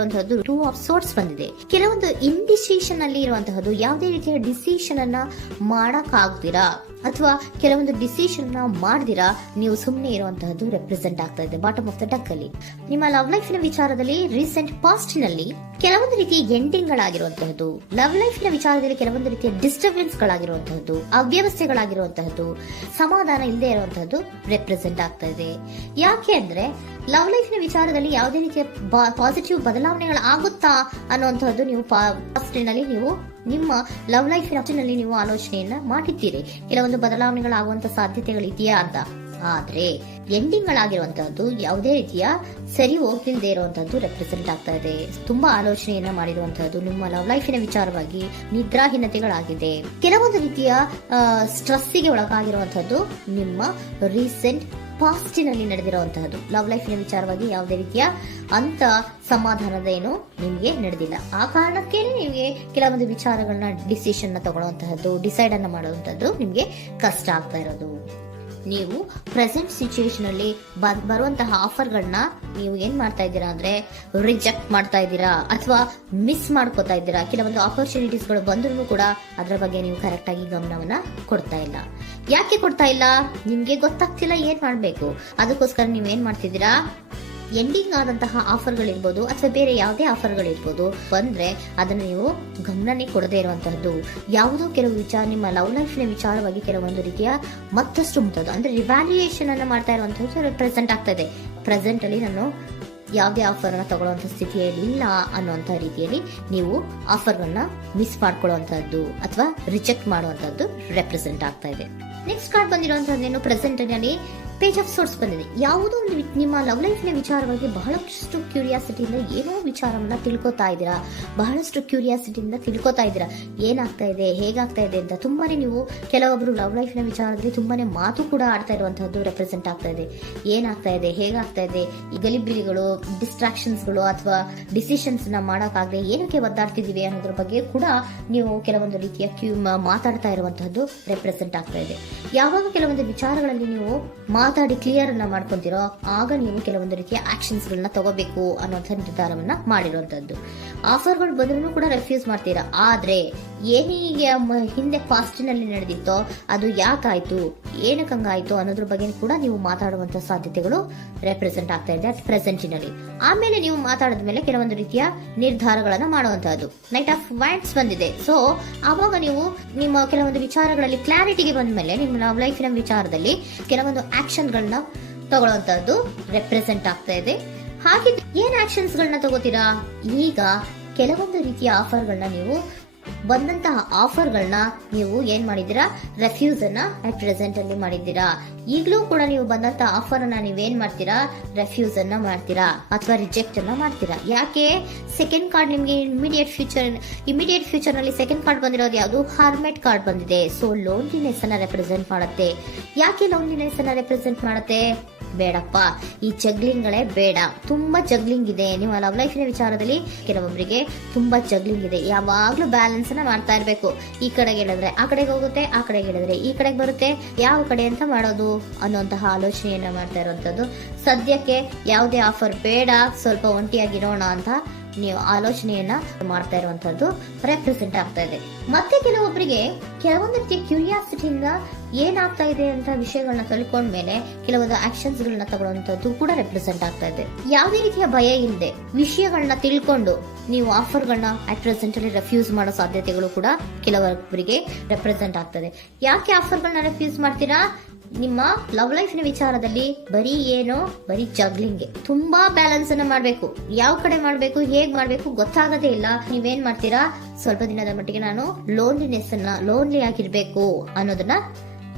ಬಂದಿರುವಂತಹದ್ದು two of sorts ಬಂದಿದೆ. ಕೆಲವೊಂದು indecision ಅಲ್ಲಿ ಇರುವಂತಹದ್ದು, ಯಾವುದೇ ರೀತಿಯ ಡಿಸಿಷನ್ ಅನ್ನ ಮಾಡಕ್ ಆಗ್ದಿರಾ ಅಥವಾ ಕೆಲವೊಂದು ಡಿಸಿಷನ್ ನ ಮಾಡ್ದಿರಾ ನೀವು ಸುಮ್ಮನೆ ಇರುವಂತಹದ್ದು ರೆಪ್ರೆಸೆಂಟ್ ಆಗ್ತಾ ಇದೆ ಬಾಟಮ್ ಆಫ್ ದ ಡಕ್ ಅಲ್ಲಿ. ನಿಮ್ಮ ಲವ್ ಲೈಫ್ ನ ವಿಚಾರದಲ್ಲಿ ರೀಸೆಂಟ್ ಪಾಸ್ಟ್ ನಲ್ಲಿ ಕೆಲವೊಂದು ರೀತಿಯ ಎಂಡಿಂಗ್ ಗಳಾಗಿರುವಂತಹದ್ದು, ಲವ್ ಲೈಫ್ ನ ವಿಚಾರದಲ್ಲಿ ಕೆಲವೊಂದು ರೀತಿಯ ಡಿಸ್ಟರ್ಬೆನ್ಸ್ ಗಳಾಗಿರುವಂತಹದ್ದು, ಅವ್ಯವಸ್ಥೆಗಳಾಗಿರುವಂತಹದ್ದು, ಸಮಾಧಾನ ಇಲ್ಲದೆ ಇರುವಂತಹದ್ದು ರೆಪ್ರೆಸೆಂಟ್ ಆಗ್ತಾ ಇದೆ. ಯಾಕೆ ಅಂದ್ರೆ ಲವ್ ಲೈಫ್ ನ ವಿಚಾರದಲ್ಲಿ ಯಾವುದೇ ರೀತಿಯ ಪಾಸಿಟಿವ್ ಬದಲಾವಣೆಗಳು ಆಗುತ್ತಾ ಅನ್ನುವಂತಹದ್ದು ನೀವು ಪಾಸ್ಟ್ ನಲ್ಲಿ ನೀವು ನಿಮ್ಮ ಲವ್ ಲೈಫ್ ನಲ್ಲಿ ನೀವು ಆಲೋಚನೆಯನ್ನ ಮಾಡಿದ್ದೀರಿ, ಕೆಲವೊಂದು ಬದಲಾವಣೆಗಳಾಗುವಂತ ಸಾಧ್ಯತೆಗಳಿದೆಯಾ ಅಂತ. ಆದ್ರೆ ಎಂಡಿಂಗ್ ಗಳಾಗಿರುವಂತಹದ್ದು ಯಾವುದೇ ರೀತಿಯ ಸರಿ ಹೋಗ್ತಿಲ್ದೇ ಇರುವಂತಹದ್ದು ರೆಪ್ರೆಸೆಂಟ್ ಆಗ್ತಾ ಇದೆ. ತುಂಬಾ ಆಲೋಚನೆಯನ್ನ ಮಾಡಿರುವಂತಹದ್ದು ನಿಮ್ಮ ಲವ್ ಲೈಫಿನ ವಿಚಾರವಾಗಿ ನಿದ್ರಾಹೀನತೆಗಳಾಗಿದೆ. ಕೆಲವೊಂದು ರೀತಿಯ ಸ್ಟ್ರೆಸ್ಸಿಗೆ ಒಳಗಾಗಿರುವಂತಹದ್ದು ನಿಮ್ಮ ರೀಸೆಂಟ್ ಪಾಸ್ಟಿನಲ್ಲಿ ನಡೆದಿರುವಂತಹದ್ದು. ಲವ್ ಲೈಫಿನ ವಿಚಾರವಾಗಿ ಯಾವುದೇ ರೀತಿಯ ಅಂತ ಸಮಾಧಾನದ ಏನು ನಿಮ್ಗೆ ನಡೆದಿಲ್ಲ. ಆ ಕಾರಣಕ್ಕೇನೆ ನಿಮ್ಗೆ ಕೆಲವೊಂದು ವಿಚಾರಗಳನ್ನ ಡಿಸಿಷನ್ ನ ತಗೊಳ್ಳುವಂತಹದ್ದು, ಡಿಸೈಡ್ ಅನ್ನ ಮಾಡುವಂತಹದ್ದು ನಿಮ್ಗೆ ಕಷ್ಟ ಆಗ್ತಾ ಇರೋದು. ನೀವು ಪ್ರೆಸೆಂಟ್ ಸಿಚುಯೇಷನ್ ಅಲ್ಲಿ ಬರುವಂತಹ ಆಫರ್ಗಳನ್ನ ನೀವು ಏನ್ ಮಾಡ್ತಾ ಇದ್ದೀರಾ ಅಂದ್ರೆ ರಿಜೆಕ್ಟ್ ಮಾಡ್ತಾ ಇದ್ದೀರಾ ಅಥವಾ ಮಿಸ್ ಮಾಡ್ಕೋತಾ ಇದ್ದೀರಾ. ಕೆಲವೊಂದು ಆಪರ್ಚುನಿಟೀಸ್ ಗಳು ಬಂದ್ರೂ ಕೂಡ ಅದರ ಬಗ್ಗೆ ನೀವು ಕರೆಕ್ಟ್ ಆಗಿ ಗಮನವನ್ನ ಕೊಡ್ತಾ ಇಲ್ಲ. ಯಾಕೆ ಕೊಡ್ತಾ ಇಲ್ಲ? ನಿಮ್ಗೆ ಗೊತ್ತಾಗ್ತಿಲ್ಲ ಏನ್ ಮಾಡ್ಬೇಕು. ಅದಕ್ಕೋಸ್ಕರ ನೀವ್ ಏನ್ ಮಾಡ್ತಿದ್ದೀರಾ, ಎಂಡಿಂಗ್ ಆದಂತಹ ಆಫರ್ಗಳಿರ್ಬೋದು ಅಥವಾ ಬೇರೆ ಯಾವುದೇ ಆಫರ್ಗಳಿರ್ಬೋದು ಬಂದ್ರೆ ಅದನ್ನ ನೀವು ಗಮನನೇ ಕೊಡದೇ ಇರುವಂತಹದ್ದು. ಯಾವುದೋ ಕೆಲವು ವಿಚಾರ ನಿಮ್ಮ ಲವ್ ಲೈಫ್ ನ ವಿಚಾರವಾಗಿ ಕೆಲವೊಂದು ರೀತಿಯ ಮತ್ತಷ್ಟು ಮುಟ್ಟೋದು ಅಂದ್ರೆ ರಿವ್ಯಾಲ್ಯೂಯೇಷನ್ ಅನ್ನ ಮಾಡ್ತಾ ಇರುವಂತಹದ್ದು ಪ್ರೆಸೆಂಟ್ ಆಗ್ತಾ ಇದೆ. ಪ್ರೆಸೆಂಟ್ ಅಲ್ಲಿ ನಾನು ಯಾವುದೇ ಆಫರ್ ಅನ್ನ ತಗೊಳ್ಳುವಂತ ಸ್ಥಿತಿಯಲ್ಲಿ ಇಲ್ಲ ಅನ್ನುವಂತ ರೀತಿಯಲ್ಲಿ ನೀವು ಆಫರ್ಗಳನ್ನ ಮಿಸ್ ಮಾಡ್ಕೊಳ್ಳುವಂತಹದ್ದು ಅಥವಾ ರಿಜೆಕ್ಟ್ ಮಾಡುವಂತಹದ್ದು ರೆಪ್ರೆಸೆಂಟ್ ಆಗ್ತಾ ಇದೆ. ನೆಕ್ಸ್ಟ್ ಕಾರ್ಡ್ ಬಂದಿರುವಂತಹದ್ದೇನು, ಪ್ರೆಸೆಂಟ್ ನಲ್ಲಿ ಪೇಜ್ ಆಫ್ ಸೋರ್ಸ್ ಬಂದಿದೆ. ಯಾವುದೋ ಒಂದು ನಿಮ್ಮ ಲವ್ ಲೈಫ್ ನ ವಿಚಾರವಾಗಿ ಬಹಳಷ್ಟು ಕ್ಯೂರಿಯಾಸಿಟಿಯಿಂದ ಏನೋ ವಿಚಾರವನ್ನ ತಿಳ್ಕೊತಾ ಇದ್ದೀರಾ, ಬಹಳಷ್ಟು ಕ್ಯೂರಿಯಾಸಿಟಿಯಿಂದ ತಿಳ್ಕೊತಾ ಇದ್ದೀರಾ ಏನಾಗ್ತಾ ಇದೆ, ಹೇಗಾಗ್ತಾ ಇದೆ ಅಂತ. ತುಂಬಾನೇ ನೀವು ಕೆಲವೊಬ್ರು ಲವ್ ಲೈಫ್ ನ ವಿಚಾರದಲ್ಲಿ ತುಂಬಾನೇ ಮಾತು ಕೂಡ ಆಡ್ತಾ ಇರುವಂತಹದ್ದು ರೆಪ್ರೆಸೆಂಟ್ ಆಗ್ತಾ ಇದೆ. ಏನಾಗ್ತಾ ಇದೆ, ಹೇಗಾಗ್ತಾ ಇದೆ, ಈ ಗಲಿಬಿಲಿಗಳು, ಡಿಸ್ಟ್ರಾಕ್ಷನ್ಸ್ ಗಳು ಅಥವಾ ಡಿಸಿಷನ್ಸ್ ನ ಮಾಡಕ್ಕಾಗದೆ ಏನಕ್ಕೆ ಒದ್ದಾಡ್ತಿದೀವಿ ಅನ್ನೋದ್ರ ಬಗ್ಗೆ ಕೂಡ ನೀವು ಕೆಲವೊಂದು ರೀತಿಯ ಮಾತಾಡ್ತಾ ಇರುವಂತಹದ್ದು ರೆಪ್ರೆಸೆಂಟ್ ಆಗ್ತಾ ಇದೆ. ಯಾವಾಗ ಕೆಲವೊಂದು ವಿಚಾರಗಳಲ್ಲಿ ನೀವು ಮಾತಾಡಿ ಕ್ಲಿಯರ್ ಅನ್ನ ಮಾಡ್ಕೊಂತೀರೋ ಆಗ ನೀವು ಕೆಲವೊಂದು ರೀತಿಯ ಆಕ್ಷನ್ಸ್ ಗಳನ್ನ ತಗೋಬೇಕು ಅನ್ನುವಂಥ ನಿರ್ಧಾರವನ್ನ ಮಾಡಿರುವಂತದ್ದು. ಆಫರ್ಗಳು ಬಂದ್ರೂ ಕೂಡ ರೆಫ್ಯೂಸ್ ಮಾಡ್ತೀರಾ. ಆದ್ರೆ ಏನೀಗ ಹಿಂದೆ ಪಾಸ್ಟ್ ನಲ್ಲಿ ನಡೆದಿತ್ತೋ ಅದು ಯಾಕಾಯ್ತು, ಏನಕ್ಕೆ ಹಂಗಾಯ್ತು ಅನ್ನೋದ್ರ ಬಗ್ಗೆ ಕೂಡ ನೀವು ಮಾತಾಡುವಂತ ಸಾಧ್ಯತೆಗಳು ರೆಪ್ರೆಸೆಂಟ್ ಆಗ್ತಾ ಇದೆ ಅಟ್ ಪ್ರೆಸೆಂಟಿನಲ್ಲಿ. ಆಮೇಲೆ ನೀವು ಮಾತಾಡಿದ ಮೇಲೆ ಕೆಲವೊಂದು ರೀತಿಯ ನಿರ್ಧಾರಗಳನ್ನ ಮಾಡುವಂತಹದ್ದು. ನೈಟ್ ಆಫ್ ವೈಂಡ್ಸ್ ಬಂದಿದೆ. ಸೊ ಆವಾಗ ನೀವು ನಿಮ್ಮ ಕೆಲವೊಂದು ವಿಚಾರಗಳಲ್ಲಿ ಕ್ಲಾರಿಟಿಗೆ ಬಂದ ಮೇಲೆ ನಿಮ್ಮ ಲವ್ ಲೈಫಿನ ವಿಚಾರದಲ್ಲಿ ಕೆಲವೊಂದು ಆಕ್ಷನ್ ಗಳನ್ನ ತಗೊಳ್ಳುವಂತಹದ್ದು ರೆಪ್ರೆಸೆಂಟ್ ಆಗ್ತಾ ಇದೆ. ಹಾಗೆ ಏನ್ ಆಕ್ಷನ್ಸ್ ಗಳನ್ನ ತಗೋತೀರಾ, ಈಗ ಕೆಲವೊಂದು ರೀತಿಯ ಆಫರ್ಗಳನ್ನ ನೀವು ಬಂದಂತಹ ಆಫರ್ಗಳನ್ನ ನೀವು ಏನ್ ಮಾಡಿದ್ದೀರಾ, ರೆಫ್ಯೂಸ್ ಅನ್ನ ಅಟ್ ಪ್ರೆಸೆಂಟ್ ಅಲ್ಲಿ ಮಾಡಿದ್ದೀರಾ. ಈಗಲೂ ಕೂಡ ನೀವು ಬಂದಂತಹ ಆಫರ್ ಅನ್ನ ನೀವೇನ್ ಮಾಡ್ತೀರಾ, ರೆಫ್ಯೂಸ್ ಅನ್ನ ಮಾಡ್ತೀರಾ ಅಥವಾ ರಿಜೆಕ್ಟ್ ಅನ್ನ ಮಾಡ್ತೀರಾ. ಯಾಕೆ? ಸೆಕೆಂಡ್ ಕಾರ್ಡ್ ನಿಮ್ಗೆ ಇಮಿಡಿಯೇಟ್ ಫ್ಯೂಚರ್ ನಲ್ಲಿ ಸೆಕೆಂಡ್ ಕಾರ್ಡ್ ಬಂದಿರೋದು ಯಾವುದು, ಹಾರ್ಮೆಟ್ ಕಾರ್ಡ್ ಬಂದಿದೆ. ಸೊ ಲೋನ್ಲಿನೆಸ್ ಅನ್ನ ರೆಪ್ರೆಸೆಂಟ್ ಮಾಡುತ್ತೆ. ಯಾಕೆ ಲೋನ್ಲಿನೆಸ್ ಅನ್ನ ರೆಪ್ರೆಸೆಂಟ್ ಮಾಡುತ್ತೆ? ಬೇಡಪ್ಪ, ಈ ಜಗ್ಲಿಂಗ್ ಗಳೇ ಬೇಡ. ತುಂಬಾ ಜಗ್ಲಿಂಗ್ ಇದೆ ನಿಮ್ಮ ಲವ್ ಲೈಫಿನ ವಿಚಾರದಲ್ಲಿ. ಕೆಲವೊಬ್ಬರಿಗೆ ತುಂಬಾ ಜಗ್ಲಿಂಗ್ ಇದೆ. ಯಾವಾಗ್ಲೂ ಬ್ಯಾಲೆನ್ಸ್ ಅನ್ನ ಮಾಡ್ತಾ ಇರ್ಬೇಕು. ಈ ಕಡೆಗೆ ಹೇಳಿದ್ರೆ ಆ ಕಡೆಗೆ ಹೋಗುತ್ತೆ, ಆ ಕಡೆಗೆ ಹೇಳಿದ್ರೆ ಈ ಕಡೆಗೆ ಬರುತ್ತೆ. ಯಾವ ಕಡೆ ಅಂತ ಮಾಡೋದು ಅನ್ನುವಂತಹ ಆಲೋಚನೆಯನ್ನ ಮಾಡ್ತಾ ಇರುವಂತದ್ದು. ಸದ್ಯಕ್ಕೆ ಯಾವುದೇ ಆಫರ್ ಬೇಡ, ಸ್ವಲ್ಪ ಒಂಟಿಯಾಗಿರೋಣ ಅಂತ ನೀವು ಆಲೋಚನೆಯನ್ನ ಮಾಡ್ತಾ ಇರುವಂತದ್ದು ರೆಪ್ರೆಸೆಂಟ್ ಆಗ್ತಾ ಇದೆ. ಮತ್ತೆ ಕೆಲವೊಬ್ಬರಿಗೆ ಕೆಲವೊಂದು ರೀತಿಯ ಕ್ಯೂರಿಯಾಸಿಟಿಯಿಂದ ಏನಾಗ್ತಾ ಇದೆ ಅಂತ ವಿಷಯಗಳನ್ನ ತಿಳ್ಕೊಂಡ್ಮೇಲೆ ಕೆಲವೊಂದು ಆಕ್ಷನ್ಸ್ ಗಳನ್ನ ತಗೊಳ್ಳುವಂತದ್ದು ಕೂಡ ರೆಪ್ರೆಸೆಂಟ್ ಆಗ್ತಾ ಇದೆ. ಯಾವುದೇ ರೀತಿಯ ಭಯ ಇಲ್ಲದೆ ವಿಷಯಗಳನ್ನ ತಿಳ್ಕೊಂಡು ನೀವು ಆಫರ್ಗಳನ್ನ ಅಟ್ ಪ್ರೆಸೆಂಟ್ ಅಲ್ಲಿ ರೆಫ್ಯೂಸ್ ಮಾಡೋ ಸಾಧ್ಯತೆಗಳು ಕೂಡ ಕೆಲವೊಬ್ಬರಿಗೆ ರೆಪ್ರೆಸೆಂಟ್ ಆಗ್ತದೆ. ಯಾಕೆ ಆಫರ್ಗಳನ್ನ ರೆಫ್ಯೂಸ್ ಮಾಡ್ತೀರಾ? ನಿಮ್ಮ ಲವ್ ಲೈಫ್ ನ ವಿಚಾರದಲ್ಲಿ ಬರೀ ಜಗ್ಲಿಂಗ್, ತುಂಬಾ ಬ್ಯಾಲೆನ್ಸ್ ಅನ್ನ ಮಾಡ್ಬೇಕು. ಯಾವ ಕಡೆ ಮಾಡ್ಬೇಕು, ಹೇಗ್ ಮಾಡ್ಬೇಕು ಗೊತ್ತಾಗದೇ ಇಲ್ಲ. ನೀವೇನ್ ಮಾಡ್ತೀರಾ, ಸ್ವಲ್ಪ ದಿನದ ಮಟ್ಟಿಗೆ ನಾನು ಲೋನ್ಲಿ ಆಗಿರ್ಬೇಕು ಅನ್ನೋದನ್ನ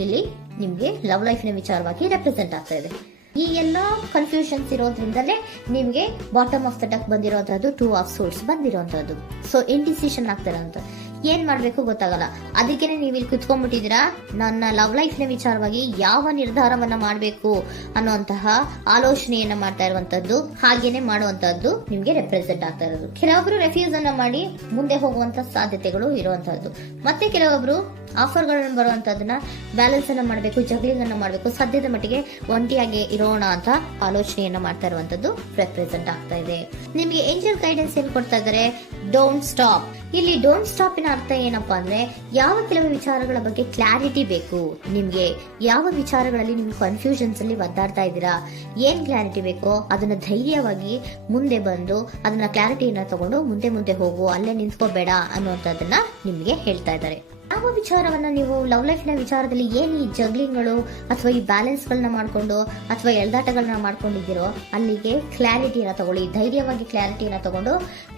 ಇಲ್ಲಿ ನಿಮ್ಗೆ ಲವ್ ಲೈಫ್ ನ ವಿಚಾರವಾಗಿ ರೆಪ್ರೆಸೆಂಟ್ ಆಗ್ತಾ ಇದೆ. ಈ ಎಲ್ಲಾ ಕನ್ಫ್ಯೂಷನ್ಸ್ ಇರೋದ್ರಿಂದಲೇ ನಿಮ್ಗೆ ಬಾಟಮ್ ಆಫ್ ದ ಡಕ್ ಬಂದಿರುವಂತಹದ್ದು ಟೂ ಆಫ್ ಸೋರ್ಟ್ಸ್ ಬಂದಿರುವಂತಹದ್ದು. ಸೊ ಇಂಡಿಸಿಷನ್ ಆಗ್ತಾ ಇರೋಂತ ಏನ್ ಮಾಡ್ಬೇಕು ಗೊತ್ತಾಗಲ್ಲ. ಅದಕ್ಕೇನೆ ನೀವು ಇಲ್ಲಿ ಕುತ್ಕೊಂಡ್ಬಿಟ್ಟಿದ್ದೀರಾ, ನನ್ನ ಲವ್ ಲೈಫ್ ನ ವಿಚಾರವಾಗಿ ಯಾವ ನಿರ್ಧಾರವನ್ನ ಮಾಡಬೇಕು ಅನ್ನುವಂತಹ ಆಲೋಚನೆಯನ್ನ ಮಾಡ್ತಾ ಇರುವಂತದ್ದು, ಹಾಗೇನೆ ಮಾಡುವಂತದ್ದು ನಿಮ್ಗೆ ರೆಪ್ರೆಸೆಂಟ್ ಆಗ್ತಾ ಇರೋದು. ಕೆಲವೊಬ್ರು ರೆಫ್ಯೂಸ್ ಅನ್ನ ಮಾಡಿ ಮುಂದೆ ಹೋಗುವಂತ ಸಾಧ್ಯತೆಗಳು ಇರುವಂತಹದ್ದು, ಮತ್ತೆ ಕೆಲವೊಬ್ರು ಆಫರ್ ಗಳನ್ನ ಬರುವಂತದನ್ನ ಬ್ಯಾಲೆನ್ಸ್ ಅನ್ನ ಮಾಡಬೇಕು, ಜಗ್ಲಿಂಗ್ ಅನ್ನ ಮಾಡಬೇಕು, ಸದ್ಯದ ಮಟ್ಟಿಗೆ ಒಂಟಿಯಾಗಿ ಇರೋಣ ಅಂತ ಆಲೋಚನೆಯನ್ನ ಮಾಡ್ತಾ ಇರುವಂತದ್ದು ರೆಪ್ರೆಸೆಂಟ್ ಆಗ್ತಾ ಇದೆ. ನಿಮ್ಗೆ ಏಂಜಲ್ ಗೈಡೆನ್ಸ್ ಏನ್ ಕೊಡ್ತಾ ಇದ್ದಾರೆ, ಡೋಂಟ್ ಸ್ಟಾಪ್. ಇಲ್ಲಿ ಡೋಂಟ್ ಸ್ಟಾಪ್ ನ ಅರ್ಥ ಏನಪ್ಪಾ ಅಂದ್ರೆ, ಯಾವ ಕೆಲವು ವಿಚಾರಗಳ ಬಗ್ಗೆ ಕ್ಲಾರಿಟಿ ಬೇಕು ನಿಮ್ಗೆ, ಯಾವ ವಿಚಾರಗಳಲ್ಲಿ ನಿಮ್ಗೆ ಕನ್ಫ್ಯೂಷನ್ಸ್ ಅಲ್ಲಿ ಒದ್ದಾಡ್ತಾ ಇದ್ದೀರಾ, ಏನ್ ಕ್ಲಾರಿಟಿ ಬೇಕೋ ಅದನ್ನ ಧೈರ್ಯವಾಗಿ ಮುಂದೆ ಬಂದು ಅದನ್ನ ಕ್ಲಾರಿಟಿಯನ್ನ ತಗೊಂಡು ಮುಂದೆ ಹೋಗು, ಅಲ್ಲೇ ನಿಂತ್ಕೋಬೇಡ ಅನ್ನುವಂಥದ್ದನ್ನ ನಿಮ್ಗೆ ಹೇಳ್ತಾ ಇದ್ದಾರೆ. ಯಾವ ವಿಚಾರವನ್ನ ನೀವು ಲವ್ ಲೈಫ್ ನ ವಿಚಾರದಲ್ಲಿ ಏನ್ ಈ ಜಗ್ಲಿಂಗ್ಗಳು ಅಥವಾ ಈ ಬ್ಯಾಲೆನ್ಸ್ ಗಳನ್ನ ಮಾಡ್ಕೊಂಡು ಅಥವಾ ಎಳ್ದಾಟಗಳನ್ನ ಮಾಡ್ಕೊಂಡಿದ್ದೀರೋ ಅಲ್ಲಿಗೆ ಕ್ಲಾರಿಟಿಯನ್ನ ತಗೊಳ್ಳಿ, ಧೈರ್ಯವಾಗಿ ಕ್ಲಾರಿಟಿಯನ್ನ ತಗೊಂಡು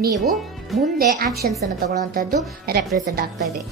ನೀವು ಮುಂದೆ ಆಕ್ಷನ್ಸ್ ಅನ್ನು ತಗೊಳ್ಳುವಂತದ್ದು ರೆಪ್ರೆಸೆಂಟ್ ಆಗ್ತಾ ಇದೆ.